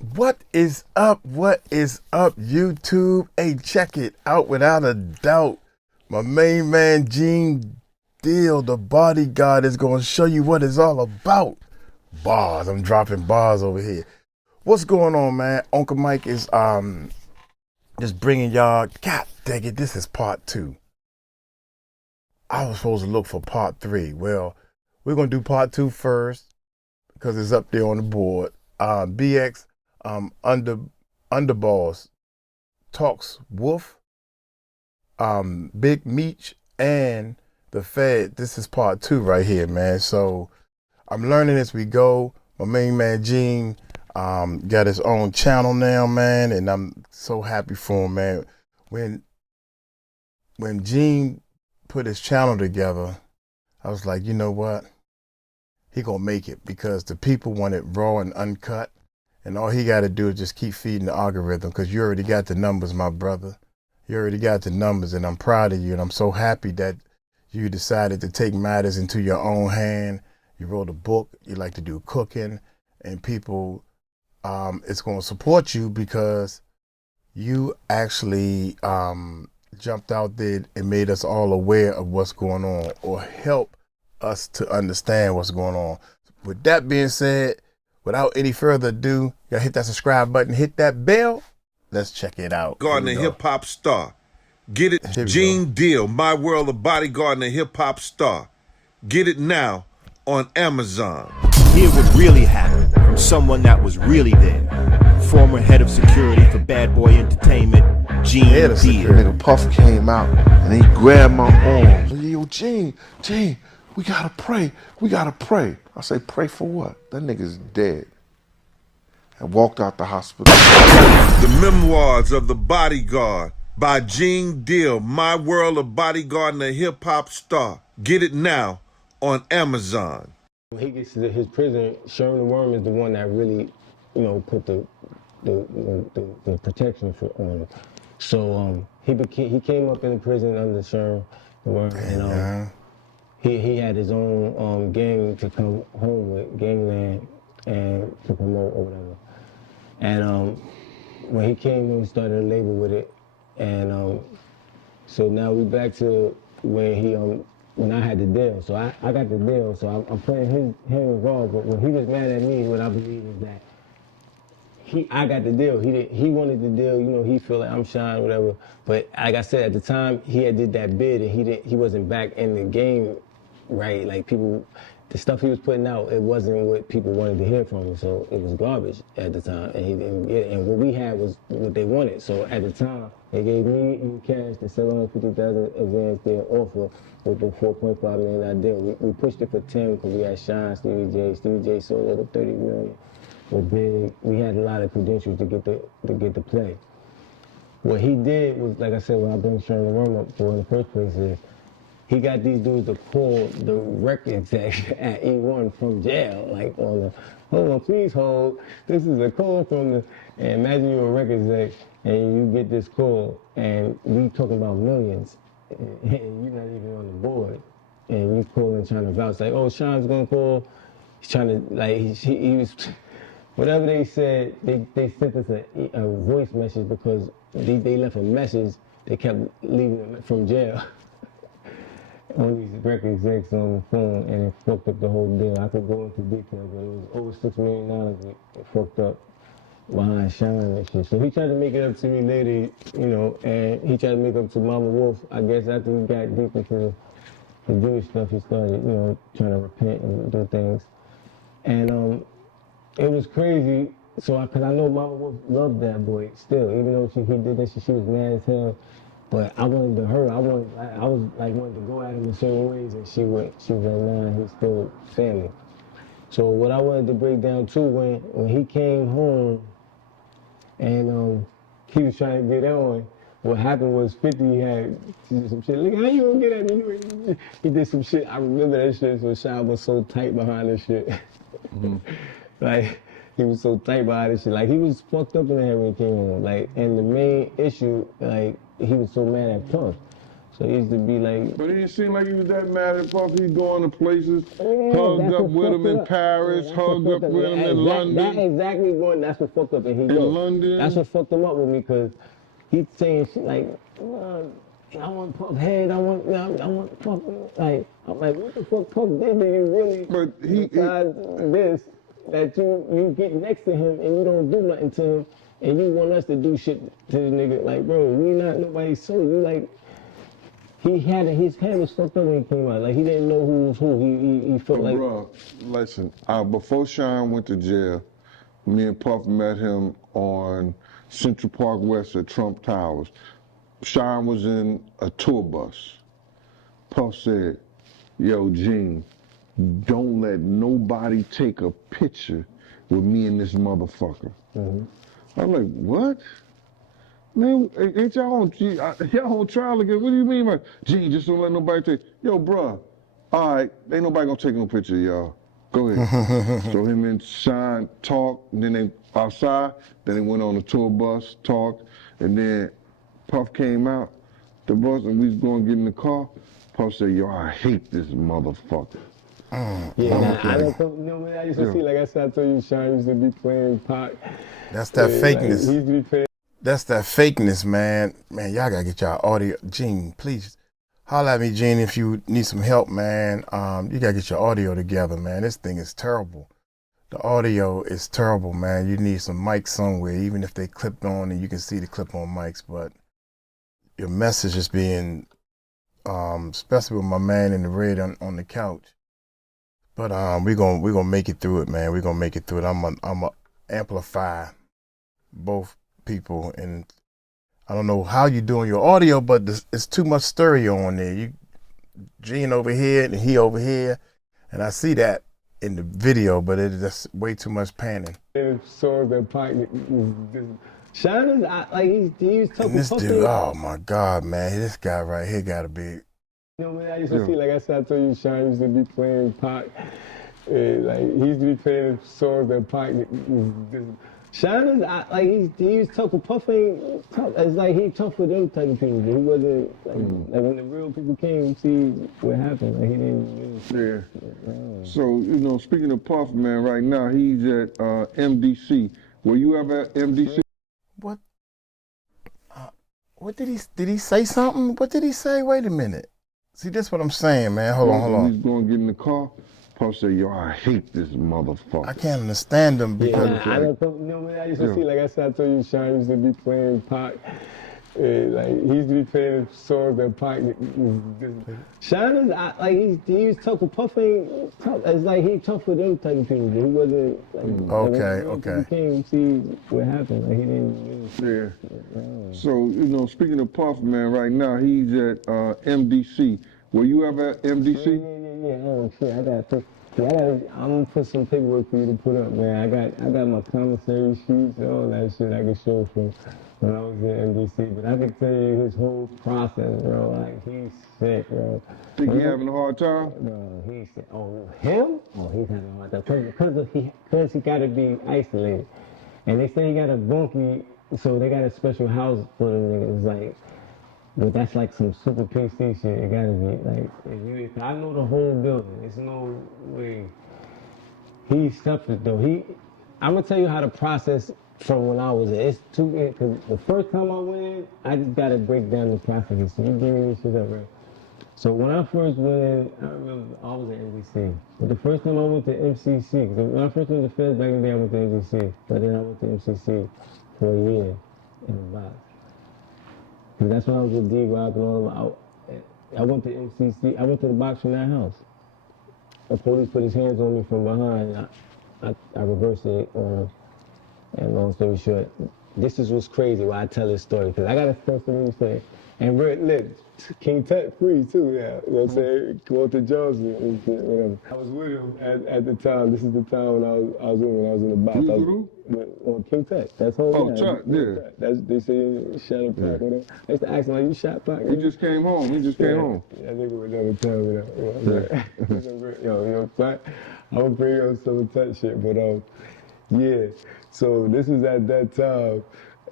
What is up? What is up, YouTube? Hey, check it out without a doubt. My main man, 𝗟𝗓𝗡𝗞𝗦, the bodyguard, is going to show you what it's all about. Bars. I'm dropping bars over here. What's going on, man? Uncle Mike is just bringing y'all. God dang it, this is part 2. I was supposed to look for part 3. Well, we're going to do part 2 first because it's up there on the board. BX Underboss talks Wolf, Big Meech, and the Fed. This is part 2 right here, man. So I'm learning as we go. My main man 𝗟𝗓𝗡𝗞𝗦 got his own channel now, man, and I'm so happy for him, man. When 𝗟𝗓𝗡𝗞𝗦 put his channel together, I was like, you know what? He gonna make it because the people want it raw and uncut. And all he got to do is just keep feeding the algorithm because you already got the numbers, my brother. You already got the numbers, and I'm proud of you. And I'm so happy that you decided to take matters into your own hand. You wrote a book. You like to do cooking. And people, it's going to support you because you actually jumped out there and made us all aware of what's going on or help us to understand what's going on. With that being said, without any further ado, y'all hit that subscribe button, hit that bell. Let's check it out. Garden of hip hop star. Get it, 𝗟𝗓𝗡𝗞𝗦, my world of bodyguard and hip hop star. Get it now on Amazon. Hear what really happened from someone that was really there. Former head of security for Bad Boy Entertainment, 𝗟𝗓𝗡𝗞𝗦. Nigga Puff came out and he grabbed my arm. Yo, Gene, we gotta pray. We gotta pray. I say, pray for what? That nigga's dead. And walked out the hospital. The memoirs of the bodyguard by 𝗟𝗓𝗡𝗞𝗦, my world of bodyguard and a hip hop star. Get it now on Amazon. When he gets to his prison, Sherman the Worm is the one that really, put the protection on him. So he came up in the prison under Sherman the Worm, and he had his own gang to come home with, gangland, and to promote or whatever. And when he came, we started a label with it, and so now we back to when I had the deal. So I got the deal, so I'm playing him involved. But when he was mad at me, what I believe is that I got the deal. He wanted the deal. He feel like I'm shying, whatever. But like I said, at the time he had did that bid, and he wasn't back in the game, right? Like people. The stuff he was putting out, it wasn't what people wanted to hear from him, so it was garbage at the time, and he didn't get it. And what we had was what they wanted. So at the time, they gave me in cash the $750,000 advance their offer with the $4.5 million deal. We pushed it for 10 because we had Sean, Stevie J sold it at $30 million. With Big, we had a lot of credentials to get the play. What he did was, like I said, when I bring Sean the Worm up for in the first place is, he got these dudes to call the record exec at E1 from jail, like on the, hold on, please hold. This is a call from the, and imagine you're a record exec and you get this call and we talking about millions and you're not even on the board and you calling trying to vouch like, oh, Sean's gonna call. He's trying to, like, he was, whatever they said, they sent us a voice message because they left a message, they kept leaving them from jail. On these record execs on the phone, and it fucked up the whole deal. I could go into detail, but it was over $6 million it fucked up behind Sean and shit. So he tried to make it up to me later, and he tried to make up to Mama Wolf. I guess after he got deep into the Jewish stuff, he started, trying to repent and do things. And it was crazy. So, because I know Mama Wolf loved that boy still, even though he did that shit, she was mad as hell. But I wanted to hurt. I wanted to go at him in certain ways, and she was like, nah, he's still family. So what I wanted to break down too, when he came home, and he was trying to get on, what happened was 50 had some shit. Look, how you gonna get at me? He did some shit. I remember that shit. So Sean was so tight behind this shit. Like, he was so tight behind this shit. Like, he was fucked up in the head when he came home. Like, and the main issue, like, he was so mad at Puff. So he used to be like. But it didn't seem like he was that mad at Puff. He's going to places, Yeah, hugged up with him in Paris, hugged up with him in London. That exactly one. That's what fucked up. And he in London. That's what fucked him up with me, because he's saying shit like, I want Puff head. I want Puff. Like, I'm like, what the fuck, Puff did to you really? But he besides this, that you get next to him and you don't do nothing to him, and you want us to do shit to the nigga. Like, bro, we not nobody's soul. You like. His head was fucked up when he came out. Like, he didn't know who was who. He felt like. Bro, listen, before Shine went to jail, me and Puff met him on Central Park West at Trump Towers. Shine was in a tour bus. Puff said, yo, Gene, don't let nobody take a picture with me and this motherfucker. I'm like, what? Man, ain't y'all on trial again? What do you mean by, Gene, just don't let nobody take, yo, bruh, all right, ain't nobody gonna take no picture of y'all. Go ahead. So him and Shine talked, and then they outside, then they went on the tour bus, talked, and then Puff came out the bus, and we was going to get in the car. Puff said, yo, I hate this motherfucker. Yeah, I don't know what I used to see. Like I said, I told you, Shine used to be playing Pac. That's that fakeness. Like, he used to be playing. That's that fakeness, man. Man, y'all gotta get y'all audio. Gene, please holler at me, Gene, if you need some help, man. You gotta get your audio together, man. This thing is terrible. The audio is terrible, man. You need some mics somewhere, even if they clipped on and you can see the clip-on mics. But your message is being, especially with my man in the red on the couch. But we gonna make it through it, man. We're gonna make it through it. I'm gonna amplify both people, and I don't know how you doing your audio, but it's too much stereo on there. You Gene over here and he over here, and I see that in the video, but it's just way too much panning. Songs that Pac, Shine is like he's talking. And this dude, oh my God, man, this guy right here gotta be. You know what I used to see? Like I said, I told you, Shine used to be playing Pac. Like he used to be playing songs that Pac. Shine is like he's tough with Puff. Ain't tough. It's like he tough with them type of people. He wasn't like when the real people came, you see what happened. Like he didn't. Yeah. So speaking of Puff, man, right now he's at MDC. Were you ever at MDC? What? What did he say something? What did he say? Wait a minute. See, that's what I'm saying, man. Hold on. He's going to get in the car. Puff said, yo, I hate this motherfucker. I can't understand him because I don't know what I used to see. Like I said, I told you, Shine used to be playing Pac. Like he used to be playing songs that Pac. Shine is like he's tough with Puff. Ain't tough. It's like he tough with them type of people. He wasn't like. Okay. He came, you see what happened. Like he didn't. Yeah. So speaking of Puff, man, right now he's at MDC. Were you ever at MDC? Yeah. Oh shit, I'm gonna put some paperwork for you to put up, man. I got my commissary sheets and all that shit I can show from when I was in MDC. But I can tell you his whole process, bro. Like he's sick, bro. Think he having a hard time? No, he's sick. Oh, him? Oh, he's having a hard time because he gotta be isolated, and they say he got a bunkie, so they got a special house for the niggas. Like. But that's like some super PC shit. It gotta be like, I know the whole building. There's no way. He's separate though. I'm gonna tell you how the process from when I was there. It's too, cause the first time I went in, I just gotta break down the process. So you give me this shit up, right? So when I first went in, I remember I was at NBC. But the first time I went to MCC, cause when I first went to Feds back in the day, I went to MCC. But then I went to MCC for a year in the box. And that's when I was with D-Rock and all of them. I went to MCC. I went to the box from that house. The police put his hands on me from behind. I reversed it on him. And long story short, this is what's crazy why I tell this story. Because I got a first thing to say. And Red Lit, King Tut free too, yeah. You know what I'm saying? Walter Johnson and shit, whatever. I was with him at the time. This is the time when I was in the box. I was with King Tut. That's whole. Oh, Tut, yeah. They say shot a Pac, whatever. I used to ask him like, you shot Pac? He just came home. Yeah, I think we were down the town with that. Yo, Pac, I'm gonna bring up some Tut shit, but yeah. So this was at that time,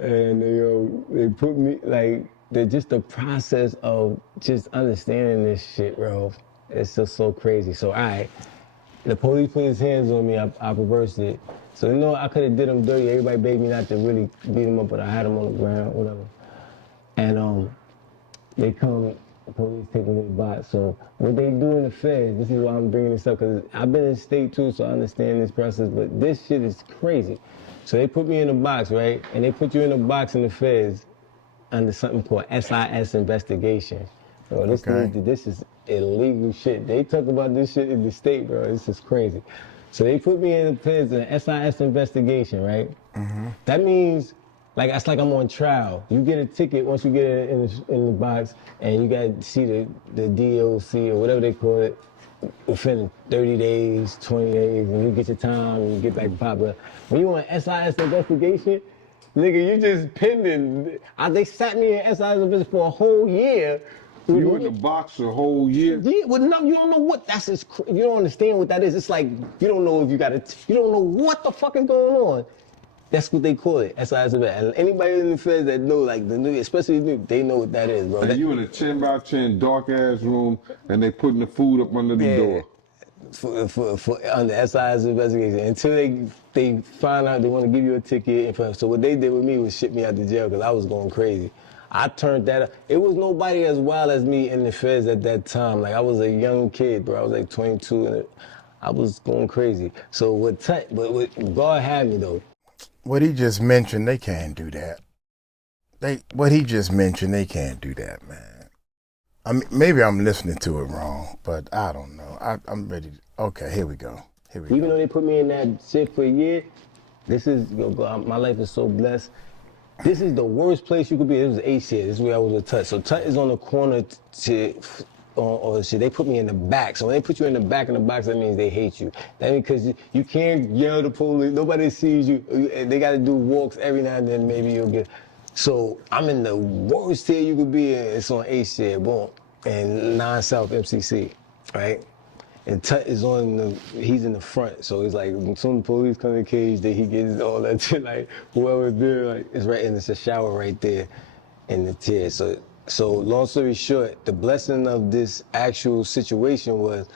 and they put me like. just the process of just understanding this shit, bro, it's just so crazy. So, all right, the police put his hands on me, I reversed it. So, you know, I could have did him dirty. Everybody begged me not to really beat him up, but I had him on the ground, whatever. And they come, the police take me to the box. So what they do in the feds, this is why I'm bringing this up, because I've been in state too, so I understand this process, but this shit is crazy. So they put me in the box, right? And they put you in the box in the feds under something called SIS investigation. Bro, this is illegal shit. They talk about this shit in the state, bro. This is crazy. So they put me in the feds in an SIS investigation, right? Mm-hmm. That means, like, it's like I'm on trial. You get a ticket once you get it in the box, and you got to see the DOC or whatever they call it within 30 days, 20 days, and you get your time and you get back to pop. But when you on SIS investigation, nigga, you just pending. They sat me in SIS investigation for a whole year. You in the box a whole year? Yeah, well, no, you don't know what, you don't understand what that is. It's like, you don't know if you don't know what the fuck is going on. That's what they call it, SIS event. And anybody in the feds that know, like the new, especially the new, they know what that is, bro. And you in a 10 by 10 dark ass room, and they putting the food up under the door. For under SIS investigation until they find out they want to give you a ticket. So what they did with me was ship me out to jail because I was going crazy. I turned that up. It was nobody as wild as me in the feds at that time. Like, I was a young kid, bro. I was like 22, and I was going crazy. So what God had me though. What he just mentioned, they can't do that. What he just mentioned, they can't do that, man. I mean, maybe I'm listening to it wrong, but I don't know. I'm ready. Okay, here we go. Even though they put me in that shit for a year, this is, my life is so blessed. This is the worst place you could be. This was A shit. This is where I was with Tut. So Tut is on the corner or shit. They put me in the back. So when they put you in the back of the box, that means they hate you. That means because you can't yell at the police. Nobody sees you. They got to do walks every now and then. Maybe you'll get. So I'm in the worst tier you could be in. It's on A shit, boom, and 9 South MCC, right? And Tut is he's in the front, so it's like when some police come in the cage, that he gets all that shit, like whoever's there, like it's right, and it's a shower right there in the tier. So long story short, the blessing of this actual situation was,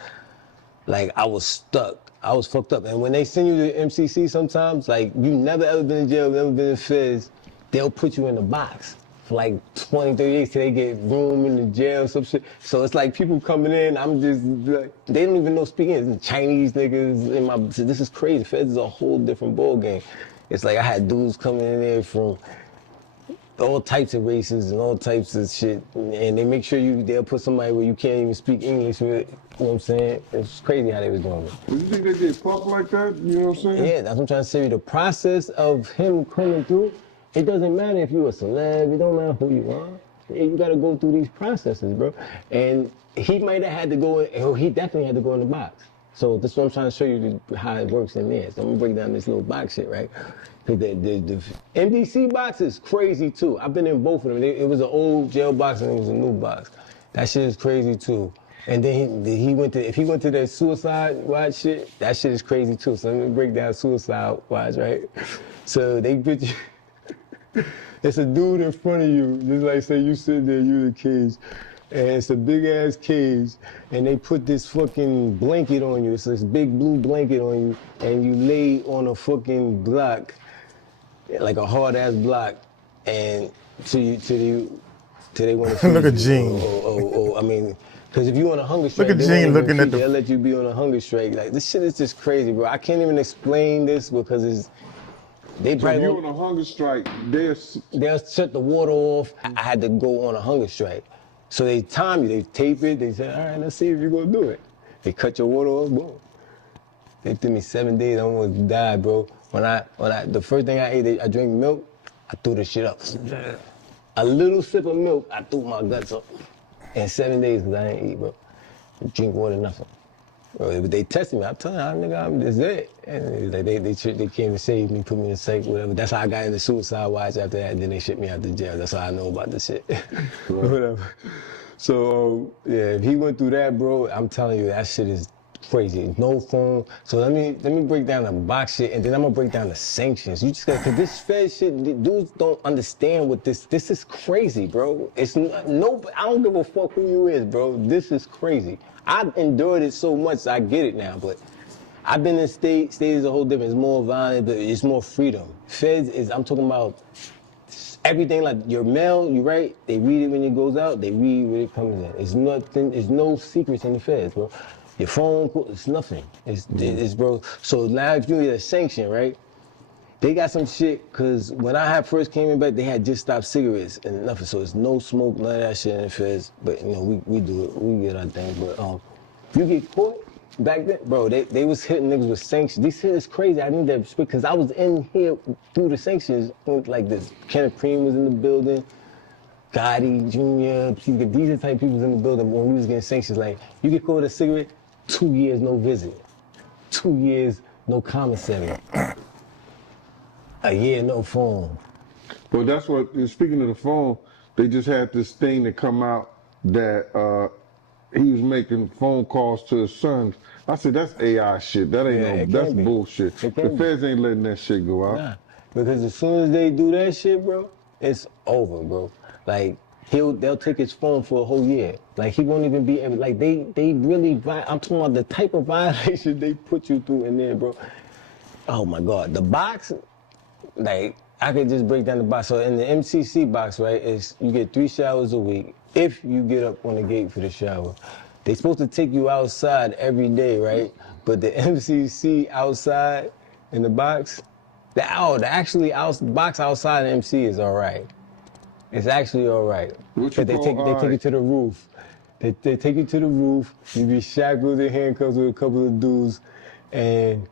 like, I was stuck. I was fucked up. And when they send you to MCC sometimes, like, you never ever been in jail, never been in feds, they'll put you in the box for like 20, 30 days till they get room in the jail, some shit. So it's like people coming in, I'm just like, they don't even know speak English. Chinese niggas in my, this is crazy. Feds is a whole different ball game. It's like I had dudes coming in there from all types of races and all types of shit, and they make sure they'll put somebody where you can't even speak English with, you know what I'm saying? It's crazy how they was doing it. You think they get pumped like that? You know what I'm saying? Yeah, that's what I'm trying to say. The process of him coming through, it doesn't matter if you're a celeb, it don't matter who you are. You gotta go through these processes, bro. And he might have had to go, or he definitely had to go in the box. So this is what I'm trying to show you how it works in there. So I'm gonna break down this little box shit, right? Because the MDC box is crazy too. I've been in both of them. It was an old jail box and it was a new box. That shit is crazy too. And then if he went to that suicide watch shit, that shit is crazy too. So let me break down suicide watch, right? So they put you, it's a dude in front of you, just like say you sit there, you in the cage, and it's a big ass cage, and they put this fucking blanket on you. It's this big blue blanket on you, and you lay on a fucking block, like a hard ass block, and till they want to look at Gene. I mean, because if you on a hunger strike, look at Gene looking at they'll let you be on a hunger strike. Like, this shit is just crazy, bro. I can't even explain this because they so if you on a hunger strike, they'll shut the water off. I had to go on a hunger strike. So they time you, they tape it, they say, all right, let's see if you're gonna do it. They cut your water off, boom. They took me 7 days, I almost died, bro. When I the first thing I ate, I drank milk, I threw the shit up. A little sip of milk, I threw my guts up. In 7 days, because I didn't eat, bro. Drink water, nothing. Bro, they tested me. I'm telling you, nigga, I'm just it. And they came to save me, put me in psych, whatever. That's how I got into suicide watch after that, and then they shipped me out to jail. That's how I know about this shit. Whatever. So, yeah, if he went through that, bro, I'm telling you, that shit is crazy. No phone. So let me break down the box shit, and then I'm gonna break down the sanctions. You just got, cause this Fed shit, dudes don't understand what this is crazy, bro. It's no, I don't give a fuck who you is, bro. This is crazy. I've endured it so much, I get it now, but I've been in state is a whole different. It's more violent, but it's more freedom. Feds is, I'm talking about everything, like your mail, you right, they read it when it goes out, they read when it comes in. It's nothing, it's no secrets in the Feds, bro. Your phone call, it's nothing. It's bro. So now if you get a sanction, right? They got some shit, cause when I had first came in back, they had just stopped cigarettes and nothing. So it's no smoke, none of that shit in the Feds. But you know, we do it, we get our thing. But you get caught back then, bro, they was hitting niggas with sanctions. This shit is crazy. I need that because I was in here through the sanctions, like this. 𝗟𝗢𝗡𝗞𝗦 was in the building, Gotti Jr., these are the type of people was in the building when we was getting sanctions. Like, you get caught with a cigarette, 2 years no visit, 2 years no commissary, a year no phone. Well, that's what, speaking of the phone, they just had this thing to come out that he was making phone calls to his sons. I said, that's AI shit. That ain't that's bullshit. The feds ain't letting that shit go out. Nah, because as soon as they do that shit, bro, it's over, bro. Like, they'll take his phone for a whole year. Like, he won't even be able, like, they really, I'm talking about the type of violation they put you through in there, bro. Oh my God, the box, like, I could just break down the box. So in the MCC box, right, is you get 3 showers a week if you get up on the gate for the shower. They supposed to take you outside every day, right? But the MCC outside in the box, the box outside the MC is all right. It's actually all right. They take you to the roof. They take you to the roof. You be shackled in handcuffs with a couple of dudes, and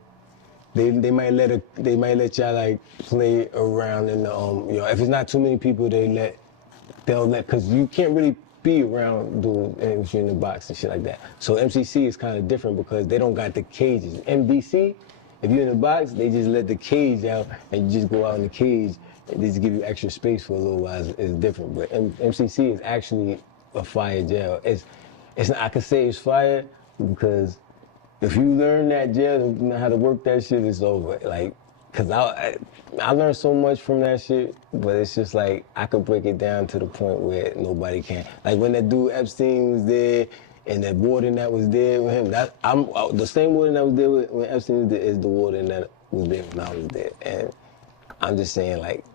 they might let y'all like play around in the you know, if it's not too many people, they'll let, cause you can't really be around dudes if you're in the box and shit like that. So MCC is kind of different because they don't got the cages. MDC, if you're in the box, they just let the cage out and you just go out in the cage and they just give you extra space for a little while. It's different, but MCC is actually a fire jail. It's I could say it's fire because if you learn that jail and know how to work that shit, it's over. Like, cause I learned so much from that shit, but it's just like, I could break it down to the point where nobody can. Like when that dude Epstein was there and that warden that was there with him, the same warden that was there when Epstein was there is the warden that was there when I was there. And I'm just saying, like,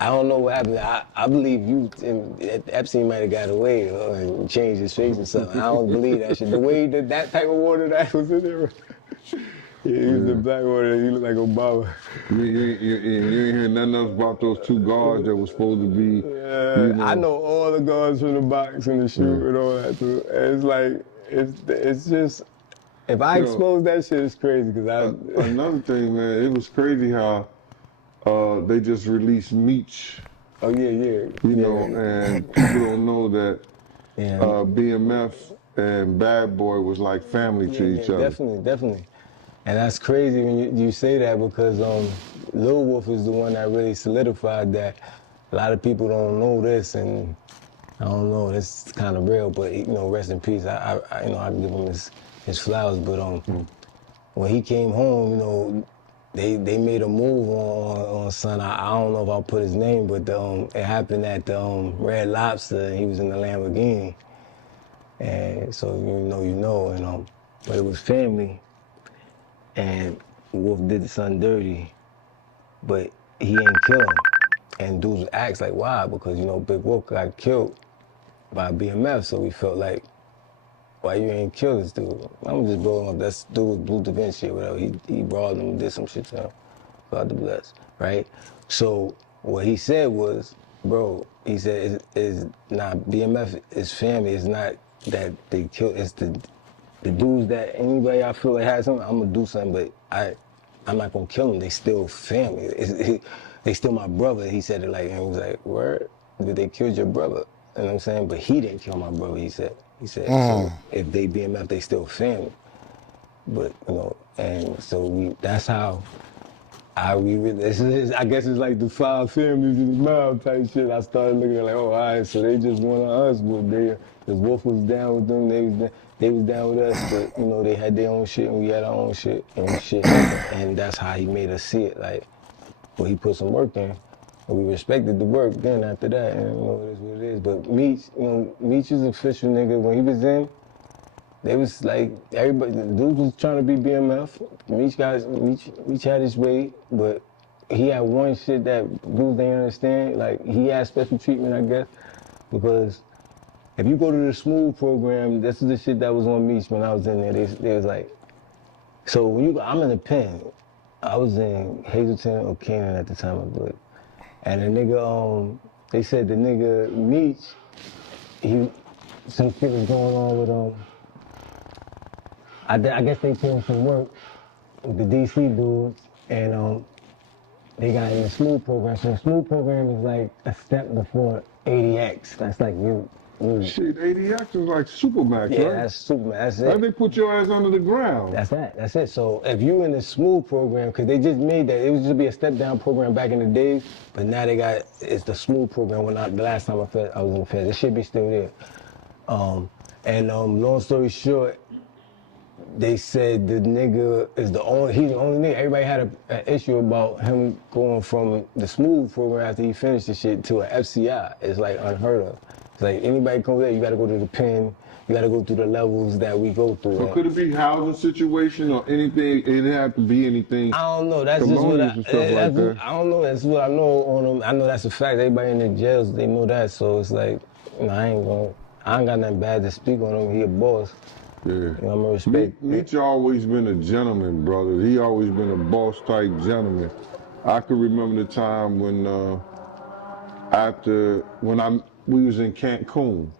I don't know what happened. I believe Epstein might have got away and changed his face or something. I don't believe that shit. The way that type of water that was in there. Yeah, he was the black water. He looked like Obama. You ain't hear nothing else about those 2 guards that was supposed to be. You know. I know all the guards from the box and the shoe and all that too. And it's like, it's just, if I expose that shit, it's crazy. Cause another thing, man, it was crazy how they just released Meech. Oh yeah. You know, and people don't know that BMF and Bad Boy was like family to each other. Definitely. And that's crazy when you say that because Lil Wolf is the one that really solidified that. A lot of people don't know this, and I don't know, this is kind of real, but you know, rest in peace. I give him his flowers, but when he came home, you know, they made a move on son. I don't know if I'll put his name, but it happened at the Red Lobster, and he was in the Lamborghini. And so you know, and but it was family, and Wolf did the son dirty, but he ain't kill him. And dudes asked like, why? Because you know, Big Wolf got killed by BMF, so we felt like, why you ain't kill this dude? I'm just blowing up. That dude was Blue Da Vinci or whatever. He brought him, did some shit to him. God to bless, right? So what he said was, bro, he said, is not BMF is family. It's not that they killed. It's the dudes that anybody I feel like has something, I'm gonna do something, but I'm not gonna kill them. They still family. They still my brother. He said it like, and he was like, word, but they killed your brother. You know what I'm saying? But he didn't kill my brother, he said. So if they BMF, they still family. But, you know, and so that's how I guess it's like the 5 families in the mob type shit. I started looking at like, oh, all right, so they just one of us, but because Wolf was down with them, they was down. they was down with us, but you know, they had their own shit and we had our own shit and shit happened. And that's how he made us see it. Like, well, he put some work in. And we respected the work then after that, and you know, it is what it is. But Meech, you know, Meech is official nigga. When he was in, they was like, everybody, the dude was trying to be BMF. Meech had his way, but he had one shit that dudes didn't understand. Like, he had special treatment, I guess, because if you go to the Smooth program, this is the shit that was on Meech when I was in there. They was like, so when you, I'm in the pen. I was in Hazleton or Canaan at the time, I believe. And the nigga, they said the nigga Meech, some shit was going on with I guess they put him some work with the DC dudes, and they got in the Smooth program. So the Smooth program is like a step before 80X. That's like you. Shit, 80X is like Supermax, Yeah, right? that's Supermax. That's it. How they put your ass under the ground? That's it. So if you in the Smooth program, because they just made that, it was just be a step down program back in the days, but now it's the Smooth program. The last time I was in the Fed, it should be still there. Long story short, they said the nigga is he's the only nigga. Everybody had an issue about him going from the Smooth program after he finished the shit to an FCI. It's like unheard of. It's like anybody comes there, you gotta go to the pen, you gotta go through the levels that we go through. So could it be housing situation or anything? It didn't have to be anything. I don't know. That's just what I don't know. That's what I know on them. I know that's a fact. Everybody in the jails, they know that. So it's like, you know, I ain't got nothing bad to speak on him. He a boss. Yeah. You know, I'm gonna respect. Meech always been a gentleman, brother. He always been a boss type gentleman. I could remember the time when we was in Cancun.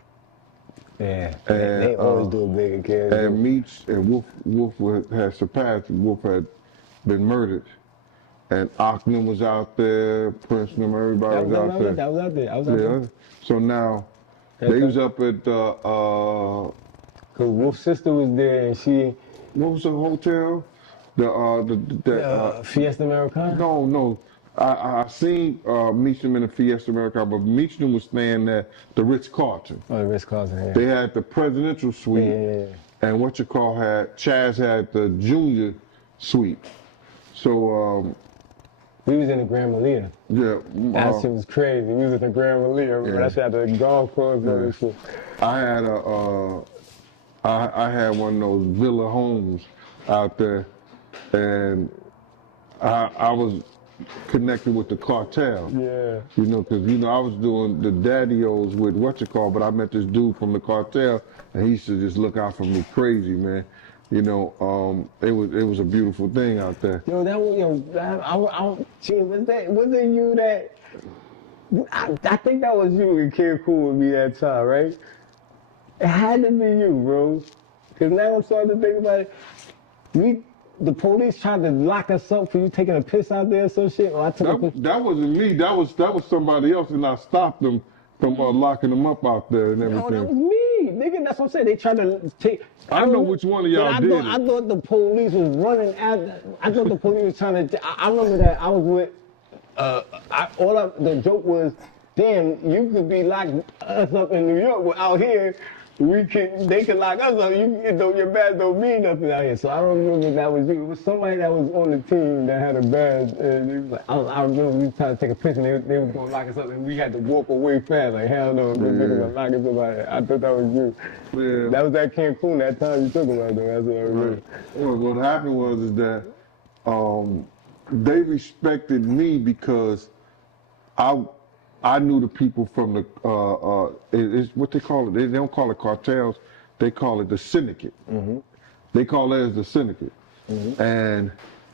Yeah, and, they always do a bigger character. And Meech and Wolf had surpassed. Wolf had been murdered. And Ockman was out there, Prince and everybody was out there. I was out there. So now, they was up at cause Wolf's sister was there and she... What was the hotel? Fiesta Americana? No. I seen Meech in the Fiesta Americana, but Meech was staying at the Ritz-Carlton. Oh, the Ritz-Carlton, yeah. They had the presidential suite. Yeah. And Chaz had the junior suite. So, we was in the Grand Malita. Yeah. That shit was crazy. We was in the Grand Malita. Remember that shit at the golf course and shit. I had one of those villa homes out there, and I was connected with the cartel. Yeah. You know, because, I was doing the daddy-os with but I met this dude from the cartel, and he used to just look out for me crazy, man. It was a beautiful thing out there. Yo, that was, wasn't you that, I think that was you and Cancun with me that time, right? It had to be you, bro. Because now I'm starting to think about it. The police tried to lock us up for you taking a piss out there or some shit. Or that wasn't me. That was somebody else, and I stopped them from locking them up out there and everything. No, that was me, nigga. That's what I'm saying. They tried to take. I don't know which one of y'all did it. I thought the police was running after. I thought the police was trying to. I remember that I was with. The joke was, damn, you could be locking us up in New York, but out here. They could lock us up. Your badge don't mean nothing out here. So I don't remember that was you. It was somebody that was on the team that had a badge. And it was like, I remember we was trying to take a picture. And they was gonna lock us up, and we had to walk away fast. Like hell no, they're gonna lock us up out here. I thought that was you. Yeah. That was that Cancun that time you took about though. That's what I remember. Well, what happened was that they respected me because I knew the people from the, it's what they call it. They don't call it cartels. They call it the syndicate. Mm-hmm. They call it as the syndicate. Mm-hmm. And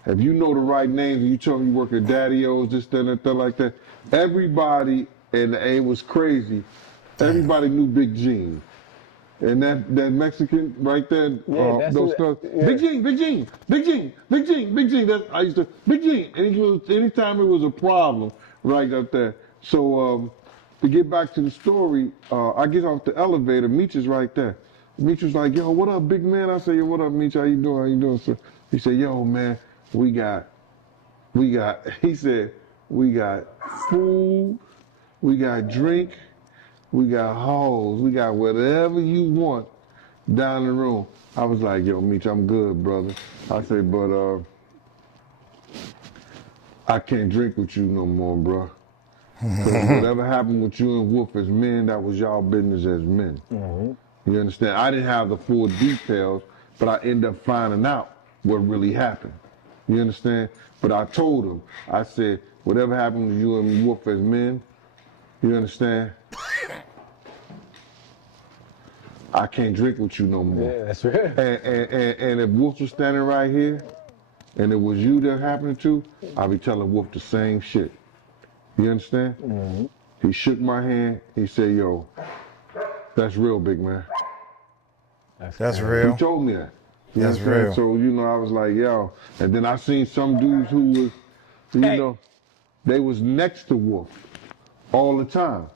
if you know the right names and you tell me you work at Daddy-O's, this, that, and that, like that, everybody, and it was crazy, everybody knew Big Gene. And that Mexican right there, those stuff. Yeah. Big Gene. I used to, Big Gene. And anytime it was a problem, right up there. So to get back to the story, I get off the elevator. Meech is right there. Meech was like, "Yo, what up, big man?" I said, "Yo, what up, Meech? How you doing?" So he said, "Yo, man, we got." He said, "We got food, we got drink, we got hoes, we got whatever you want down the room. I was like, yo, Meech, I'm good, brother. I said, but I can't drink with you no more, bro. Because whatever happened with you and Wolf as men, that was y'all business as men. You understand? I didn't have the full details, but I ended up finding out what really happened. You understand? But I told him, I said, whatever happened with you and Wolf as men, you understand? I can't drink with you no more. Yeah, that's right. And if Wolf was standing right here, and it was you that happened to, I'll be telling Wolf the same shit. You understand? He shook my hand. He said, yo, that's real, big man. That's real. He told me that. You That's understand? real. So, you know, I was like, yo. And then I seen some dudes who was, you know, they was next to Wolf all the time.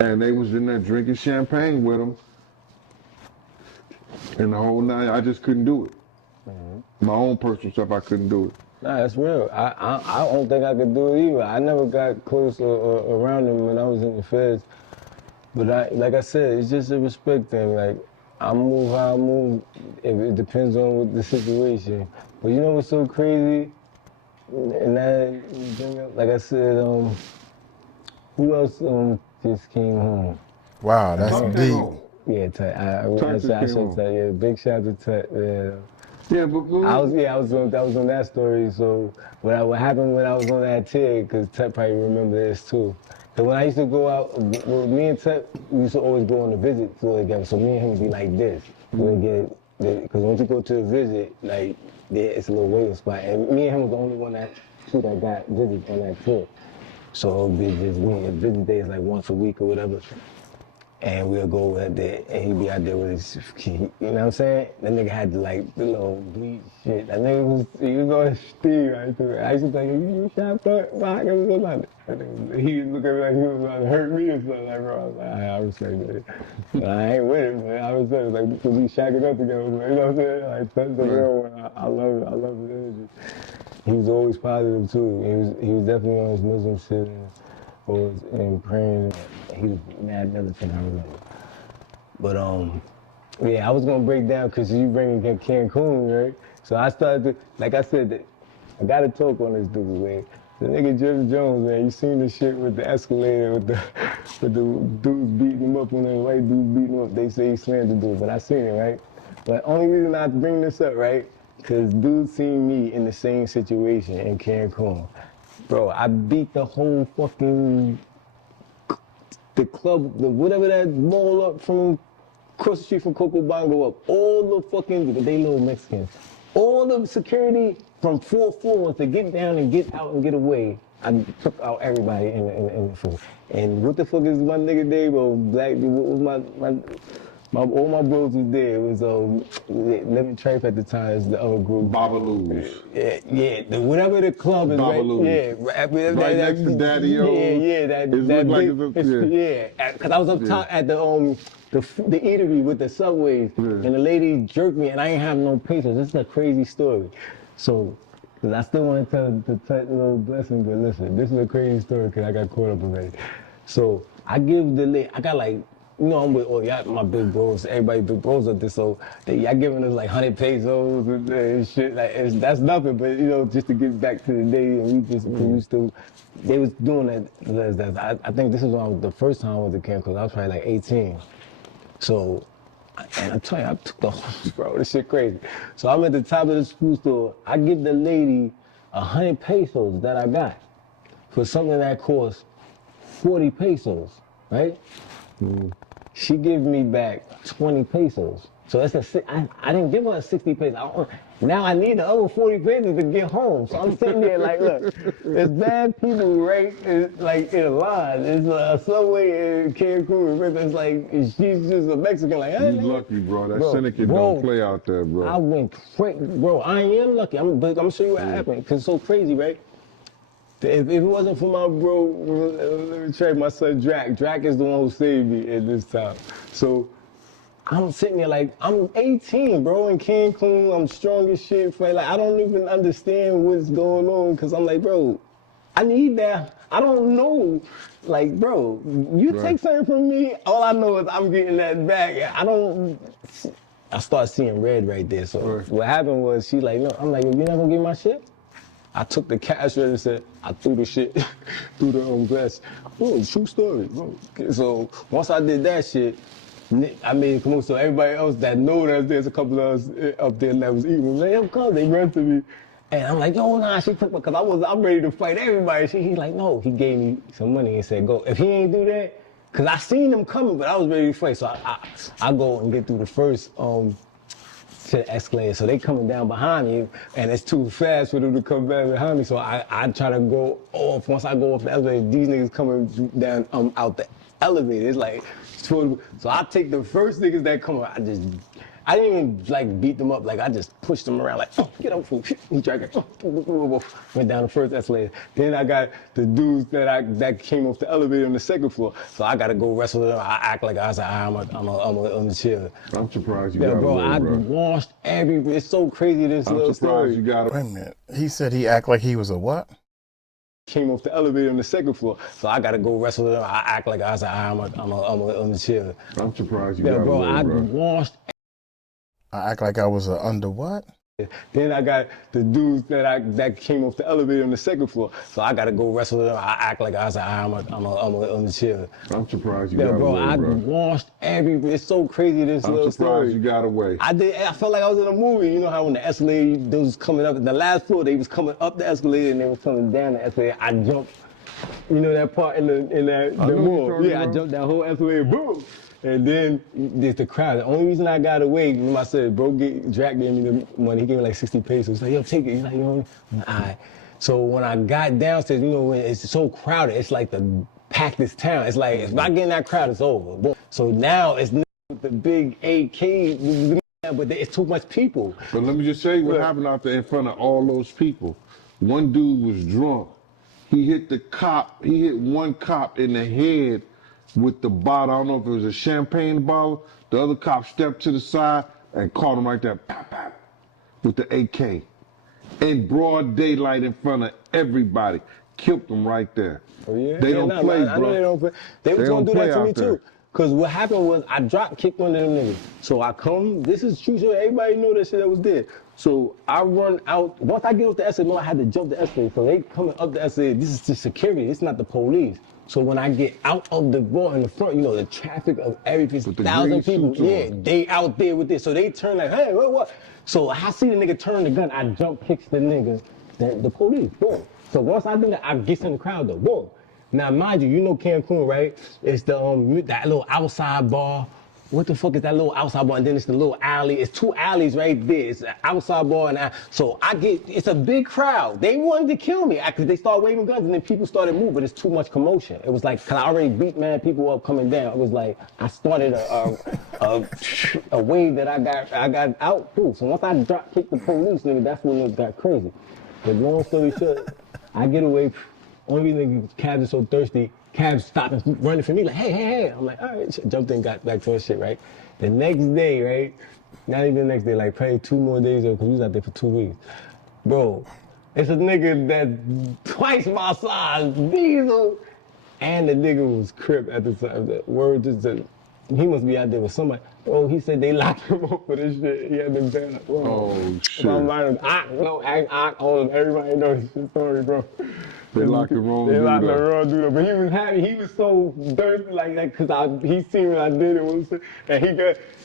And they was in there drinking champagne with him. And the whole night, I just couldn't do it. My own personal stuff, I couldn't do it. Nah, that's real. I don't think I could do it either. I never got close around him when I was in the feds. But like I said, it's just a respect thing. Like, I move how I move. It depends on what the situation. But you know what's so crazy? And that, like I said, who else just came home? Wow, that's deep. Yeah, I should tell you. Big shout out to Tut. Yeah. Yeah, but I was on that story. So what happened when I was on that tier? Because Tut probably remember this too. So when I used to go out, me and Tut, we used to always go on a visit floor together. So me and him would be like this. Because once you go to a visit, like it's a little waiting spot, and me and him was the only one that got visits on that tour. So it would be just me. And visit days like once a week or whatever. And we'll go out there, and he'd be out there with his, you know what I'm saying? That nigga had the bleach shit. That nigga he was on Steve right there. I used to be like, you shot back or something. He look at me like he was about to hurt me or something. Like, bro, I was like, I respect it. But I ain't with it, but I was like, because we shacking up together, you know what I'm saying? Like, that's the real one. I love his energy. He was always positive too. He was definitely on his Muslim shit. And praying, he was mad militant, I remember. But yeah, I was gonna break down because you bringing Cancun, right? So I started to, like I said, I gotta talk on this dude, man. The nigga Jim Jones, man, you seen the shit with the escalator, with the dudes beating him up, when the white dudes beating him up, they say he slammed the dude, but I seen it, right? But only reason I bring this up, right? Because dude seen me in the same situation in Cancun. Bro, I beat the whole fucking, the club, whatever that mall up from, across the street from Coco Bongo up, all the fucking, they little Mexicans, all the security from 4 floors to get down and get out and get away. I took out everybody in the floor. And what the fuck is my nigga name, bro? Black, what was all my bros was there. It was Living Tripe at the time, is the other group. Babaloo's. Yeah, whatever the club is, Babaloo's. right? Yeah, right next to Daddy-O. Yeah, that big, because I was up top at the eatery with the Subways, and the lady jerked me, and I ain't have no pesos. This is a crazy story. So, cause I still want to tell the little blessing, but listen, this is a crazy story because I got caught up already. So I give the lady, I got like, you know, I'm with all y'all, my big bros, everybody big bros up there, so y'all giving us like 100 pesos and shit, like that's nothing, but you know, just to get back to the day, and we used to, they was doing that, I think this is the first time I went to Cancun, I was probably like 18. So, and I'm telling you, I took the whole, bro, this shit crazy. So I'm at the top of the food store, I give the lady 100 pesos that I got for something that cost 40 pesos, right? She gave me back 20 pesos. So that's I didn't give her 60 pesos. Now I need the other 40 pesos to get home. So I'm sitting there like, look, there's bad people right like in a line. It's a Subway in Cancun. It's like, she's just a Mexican. Like, hey, you lucky, bro. That syndicate don't play out there, bro. I went crazy. Bro, I am lucky. I'm gonna show you what happened. Because it's so crazy, right? If it wasn't for my bro, let me check my son Drac. Drac is the one who saved me at this time. So I'm sitting there like, I'm 18, bro, in Cancun. I'm strong as shit. Like, I don't even understand what's going on because I'm like, bro, I need that. I don't know. Like, bro, you take something from me, all I know is I'm getting that back. I start seeing red right there. So what happened was she like, no, I'm like, yo, you're not gonna give me my shit? I took the cash register, I threw the shit through the glass. Bro, true story, bro. So once I did that shit, I mean, come on, so everybody else that know that there's a couple of us up there that was eating, like, yo, come, they run to me. And I'm like, yo, nah, she took my, cause I'm ready to fight everybody. He's like, no, he gave me some money and said, go. If he ain't do that, cause I seen them coming, but I was ready to fight. So I go and get through the first, to the escalator. So they coming down behind me and it's too fast for them to come back behind me. So I try to go off. Once I go off the elevator, these niggas coming down out the elevator. It's like, so I take the first niggas that come up, I didn't even like beat them up. Like I just pushed them around like, oh, get up, fool. He dragged it. Went down the first escalator. Then I got the dudes that came off the elevator on the second floor. So I gotta go wrestle them. I act like I was like, I'm a chill. I'm surprised you got bro, away, bro. I washed it's so crazy this little story. You got Wait a minute. He said he act like he was a what? Came off the elevator on the second floor. So I gotta go wrestle them. I act like I was like, I'm a chill. I'm surprised you got away, bro. I washed. I act like I was under what? Then I got the dudes that came off the elevator on the second floor. So I gotta go wrestle them. I act like I was like, I'm a chill. I'm surprised you got bro, away, bro. I washed it's so crazy this little story. I'm surprised you got away. I felt like I was in a movie. You know how when the escalator, they was coming up, the last floor, they was coming up the escalator and they was coming down the escalator. I jumped, you know that part in the mall. Yeah, I jumped that whole escalator, boom. And then there's the crowd. The only reason I got away, remember I said, bro, Drac gave me the money. He gave me like 60 pesos. He's like, yo, take it. He's like, yo, all right. So when I got downstairs, you know, when it's so crowded, it's like the packed town. It's like, if I get in that crowd, it's over. Boom. So now it's with the big AK, but it's too much people. But let me just say what happened out there in front of all those people. One dude was drunk. He hit one cop in the head with the bottle. I don't know if it was a champagne bottle. The other cop stepped to the side and caught him right there, pop, pop, with the AK. In broad daylight in front of everybody. Killed him right there. Oh, yeah? They don't play, bro. I know they don't play. They was gonna do that to me too. Cause what happened was I drop kicked one of them niggas. So I come, this is true, so everybody know that shit that was there. So I run out, once I get off the escalator, I had to jump the escalator. So they coming up the escalator, this is the security, it's not the police. So when I get out of the door in the front, you know, the traffic of everything, 1,000 people, yeah, they out there with this. So they turn like, hey, what? So I see the nigga turn the gun, I jump kicks the nigga, the police, boom. So once I do that, I get in the crowd though, boom. Now, mind you, you know Cancun, right? It's the that little outside bar. What the fuck is that little outside bar? And then it's the little alley. It's two alleys right there. It's an outside bar and so it's a big crowd. They wanted to kill me because they started waving guns and then people started moving, but it's too much commotion. It was like, cause I already beat mad people up coming down. It was like, I started a wave that I got out through. So once I drop kicked the police, nigga, that's when it got crazy. But long story short, I get away. Only reason cabs are so thirsty, cabs stop and running for me like, hey. I'm like, all right, jumped in, got back to her shit, right? The next day, right? Not even the next day, like probably 2 more days ago, because we was out there for 2 weeks. Bro, it's a nigga that twice my size, Diesel, and the nigga was Crip at the time. The word just he must be out there with somebody. Oh, he said they locked him up for this shit. He had been banned. Oh, shit. Everybody knows this story, bro. They locked the wrong dude up. They locked the wrong dude up. But he was happy. He was so thirsty like that because he seen what I did and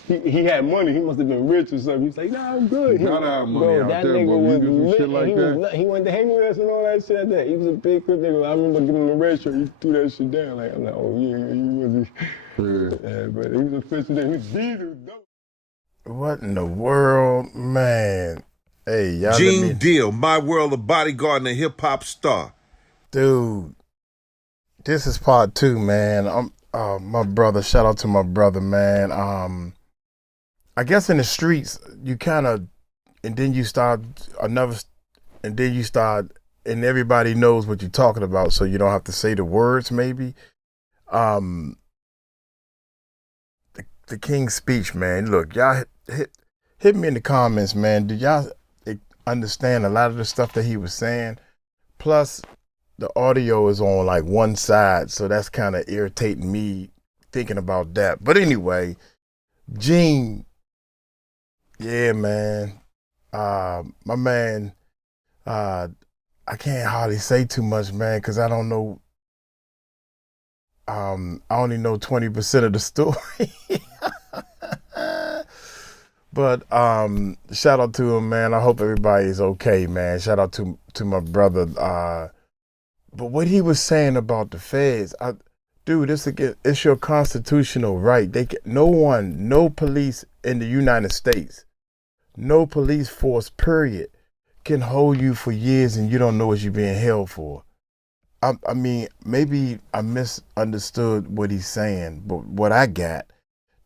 he had money. He must have been rich or something. He was like, nah, I'm good. You gotta have money bro, out that there, nigga bro. was You do some lit. shit like that. He went to hang with us and all that shit like that. He was a big Crip nigga. I remember giving him a red shirt. He threw that shit down. Like, I'm like, oh yeah, he was. Yeah, but he was a fish today. He was Diesel, dope. What in the world, man? Hey, y'all. 𝗟𝗓𝗡𝗞𝗦, my world of bodyguard and a hip hop star. Dude, this is part 2, man. My brother, shout out to my brother, man. I guess in the streets, you kind of, and then you start, and everybody knows what you're talking about, so you don't have to say the words, maybe. The King's speech, man. Look, y'all hit me in the comments, man. Did y'all understand a lot of the stuff that he was saying? Plus, the audio is on like one side, so that's kind of irritating me thinking about that. But anyway, Gene, yeah, man, my man, I can't hardly say too much, man, because I don't know. I only know 20% of the story. But shout out to him, man. I hope everybody's okay, man. Shout out to my brother. But what he was saying about the feds, dude, it's your constitutional right. No police in the United States, no police force, period, can hold you for years and you don't know what you're being held for. I mean, maybe I misunderstood what he's saying, but what I got,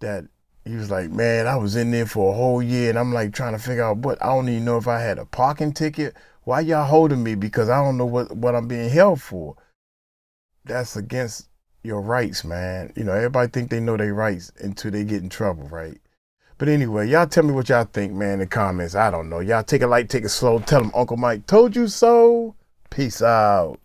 that he was like, man, I was in there for a whole year and I'm like trying to figure out I don't even know if I had a parking ticket. Why y'all holding me? Because I don't know what I'm being held for. That's against your rights, man. You know, everybody think they know their rights until they get in trouble, right? But anyway, y'all tell me what y'all think, man, in the comments. I don't know. Y'all take it light, take it slow. Tell them Uncle Mike told you so. Peace out.